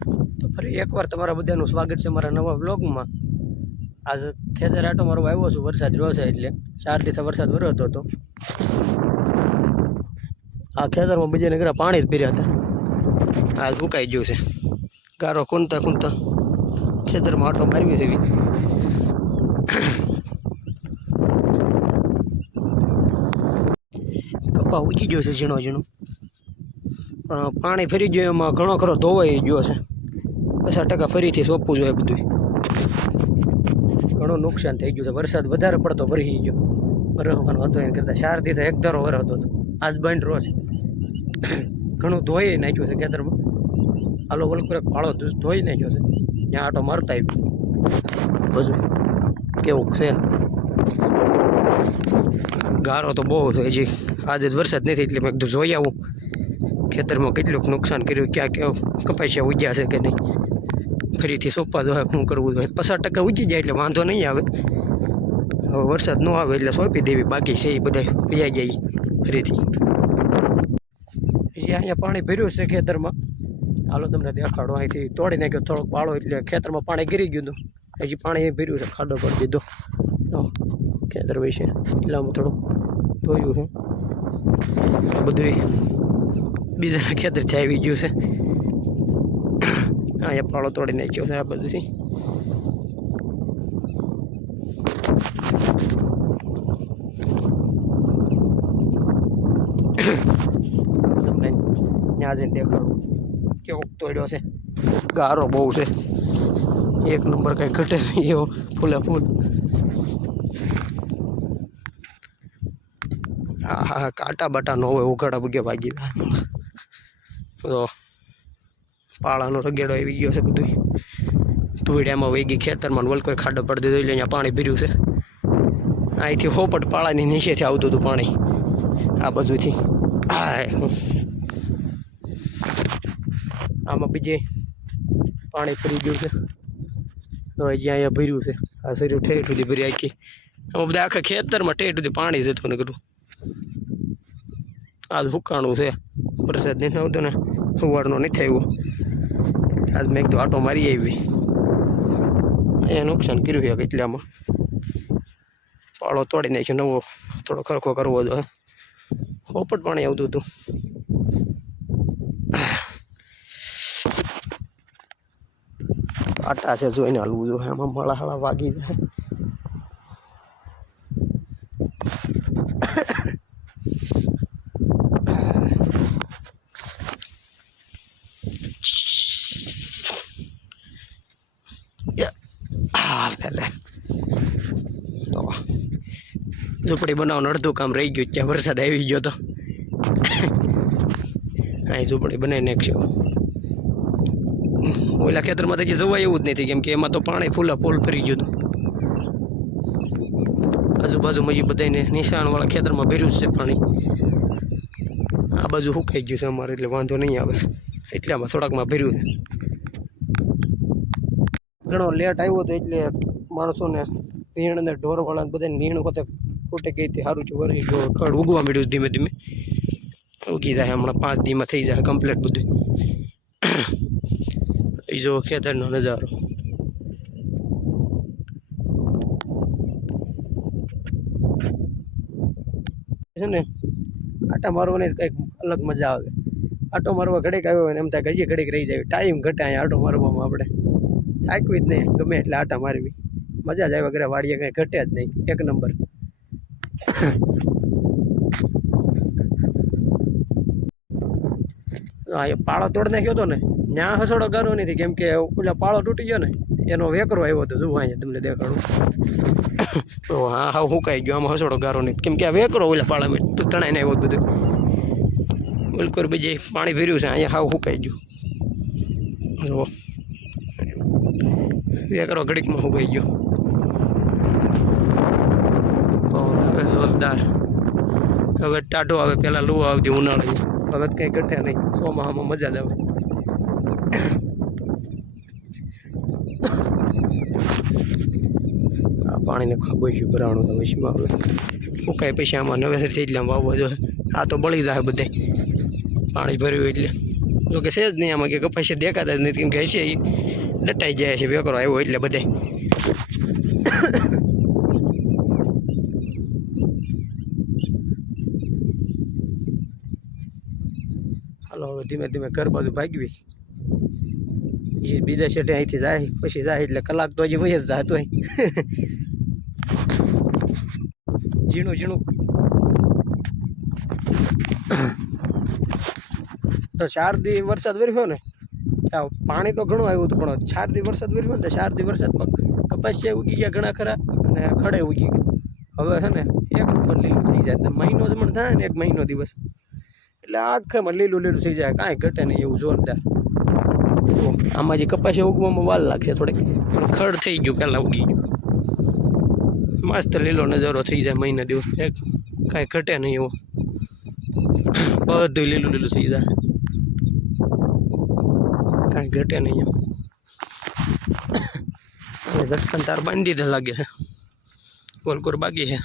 તો ફરી એકવાર તમારા બધાનું સ્વાગત છે મારા નવા વ્લોગમાં। આજ ખેતર આટો મારવા આવ્યો છું, વરસાદ રહ્યો છે એટલે 4 દિવસ વરસાદ વરસતો હતો। આ ખેતરમાં બીજાને ઘરે પાણી જ પીર્યા હતા, આ સુકાઈ ગયું છે। ગારો ખૂંદતા ખૂંદતા ખેતરમાં આટો મારવી છે। કપા ઉગી ગયો છે ઝીણો ઝીણો, પણ પાણી ફરી ગયું એમાં ઘણો ખરો ધોવાઈ ગયો છે। 50% ફરીથી સોંપવું જોઈએ બધું, ઘણું નુકસાન થઈ ગયું છે। વરસાદ વધારે પડતો ભરી ગયો, વરસવાનો હતો એને કરતાં 4 દિવસ એક ધારો વરસતો હતો, આજ બંધ રહ્યો છે। ઘણું ધોઈ નાખ્યું છે ખેતરમાં, આલો વલકુર પાળો ધોઈ નાખ્યો છે, ત્યાં આટો મારતા આવ્યું બધું કેવું છે। ગારો તો બહુ છે, હજી આજે જ વરસાદ નથી એટલે મેં કીધું જોઈ આવું ખેતરમાં કેટલું નુકસાન કર્યું, ક્યાં કેવું કપાસિયા ઉગ્યા છે કે નહીં, ફરીથી સોંપવા દો શું કરવું જોઈએ। 50% ઉગી જાય એટલે વાંધો નહીં આવે, હવે વરસાદ ન આવે એટલે સોંપી દેવી, બાકી છે એ બધા ઉજાઈ જાય ફરીથી। હજી અહીંયા પાણી ભર્યું છે ખેતરમાં, હાલો તમને દેખાડો। અહીંથી તોડી નાખ્યો થોડોક પાળો એટલે ખેતરમાં પાણી ગીરી ગયું હતું, હજી પાણી ભર્યું છે, ખાડો કરી દીધો ખેતર વિશે એટલામાં થોડું ધોયું છે। બધું બીજાના ખેતરથી આવી ગયું છે, અહીંયા પાળો તોડી નાખ્યો છે આ બધું। તમને ત્યાં જઈને દેખાડું કેવો તોડ્યો છે, ગારો બહુ છે, 1 નંબર કઈ ઘટે નહીં એવો ફૂલે ફૂલ। હા કાંટા બાટા ન હોય, ઉઘાડા બુગ્યા ભાગી તો પાળાનો રગેડો આવી ગયો છે, બધું ધૂળિયામાં વહી ગઈ ખેતરમાં, વલકોર ખાડો પડી દીધો એટલે અહીંયા પાણી ભર્યું છે। અહીંથી હોપટ પાળાની નીચેથી આવતું હતું પાણી આ બાજુથી। આમાં બીજે પાણી ફરી ગયું છે, હવે જ્યાં અહીંયા ભર્યું છે આ શરીર ઠેઠ સુધી ભરી આખી, આમાં બધા આખા ખેતરમાં ઠેઠ સુધી પાણી જતું ને કરું। આજ હુકાણું છે, વરસાદ નથી આવતો ને સવારનો નથી આવ્યો, આજ મેં એકદમ આટો મારી આવી। અહીંયા નુકસાન કર્યું છે કેટલામાં, પાળો તોડી નાખ્યો, નવો થોડો ખરખો કરવો જોઈએ, પોપટ પાણી આવતું હતું। આટા છે જોઈને હાલવું જોઈએ, આમાં મળા હળા વાગી જાય। ઝૂંપડી બનાવવાનું અડધું કામ રહી ગયું, ત્યાં વરસાદ આવી ગયો તો અહીં ઝૂંપડી બનાવી નાખશો। ઓલા ખેતરમાં તો જવાય એવું જ નથી, કેમ કે એમાં તો પાણી ફૂલા ફૂલ ફરી ગયું હતું। આજુબાજુમાં જે બધાને નિશાનવાળા ખેતરમાં ભર્યું છે પાણી, આ બાજુ સુકાઈ ગયું છે અમારે એટલે વાંધો નહીં આવે, એટલામાં થોડાકમાં ભર્યું છે। ઘણો લેટ આવ્યો હતો એટલે માણસોને નીણ અને ઢોરવાળાને બધાને નીણ વખતે ખૂટે ગઈ હતી, સારું છે વળી જો ખડ ઉગવા મળ્યું ધીમે ધીમે, ઉગી જાય હમણાં 5 દીમાં થઈ જાય કમ્પ્લીટ બધું। એ જો ખેતરનો નજારો, છે ને આટા મારવાની કંઈક અલગ મજા આવે। આટો મારવા ઘડીક આવ્યો હોય ને એમ થાય હજી ઘડીક રહી જાય, ટાઈમ ઘટે અહીંયા આટો મારવામાં, આપણે થાકવી જ નહીં, ગમે એટલે આટા મારવી, મજા જ આવે ઘરે વાડીએ, કંઈ ઘટે જ નહીં, 1 નંબર। હા એ પાળો તોડ નાખ્યો હતો ને, ત્યાં હસોડો ગારો નથી, કેમ કે ઓલા પાળો તૂટી ગયો ને એનો વેકરો આવ્યો હતો, જોવા અહીંયા તમને દેખાડું। તો હા હા હુકાઈ ગયો, આમાં હસોડો ગારો નથી, કેમ કે આ વેકરો ઓલા પાળામાં તણાઈને આવ્યો બધું, બિલકુલ બીજે પાણી ભર્યું છે, અહીંયા હાવ હુકાઈ ગયું, જુઓ વેકરો ઘડીકમાં હુકાઈ ગયો। જોરદાર, હવે ટાઢો આવે, પહેલાં લૂ આવતી ઉનાળાની, હવે કંઈ ઘટે નહીં, ચોમાસામાં મજા જ આવે। આ પાણીને ખાબોચ્યું ભરાણું તો પછી આવે, ઉકાય પછી આમાં નવેસરથી એટલે વાવવા જોઈએ, આ તો બળી જાય બધે પાણી ભર્યું એટલે। જો કે છે જ નહીં આમાં કે કપાસી દેખાતા જ નથી કેમ કે હશે એ ડટાઈ જાય છે વેકરો આવ્યો એટલે બધે હાલો હવે ધીમે ધીમે ઘર બાજુ ભાગવી બીજા શેઠે અહીંથી જાય પછી જાય એટલે કલાક તો હજી વહી જ જતો હોય ઝીણું ઝીણું તો 4 દી વરસાદ વર્યો ને પાણી તો ઘણું આવ્યું હતું પણ 4 દી વરસાદ વર્યો ને તો 4 દી વરસાદમાં કપાસિયા ઉગી ગયા ઘણા ખરા અને ખડે ઉગી ગયા હવે છે ને એક નંબર લીલું થઈ જાય મહિનો જ પણ થાય ને 1 મહિનો દિવસ એટલે આખેમાં લીલું લીલું થઈ જાય કાંઈ ઘટે નહીં એવું જોરદાર આમાં જે કપાસિયા ઉગવામાં વાર લાગશે થોડીક પણ ખડ થઈ ગયું પહેલાં ઉગી ગયું મસ્ત લીલો નજારો થઈ જાય મહિના દિવસ એક કાંઈ ઘટે નહીં એવું બધું લીલું લીલું થઈ જાય કાંઈ ઘટે નહીં એમ ઝટકન તાર બાંધી દે લાગે છે કોલકોર બાકી છે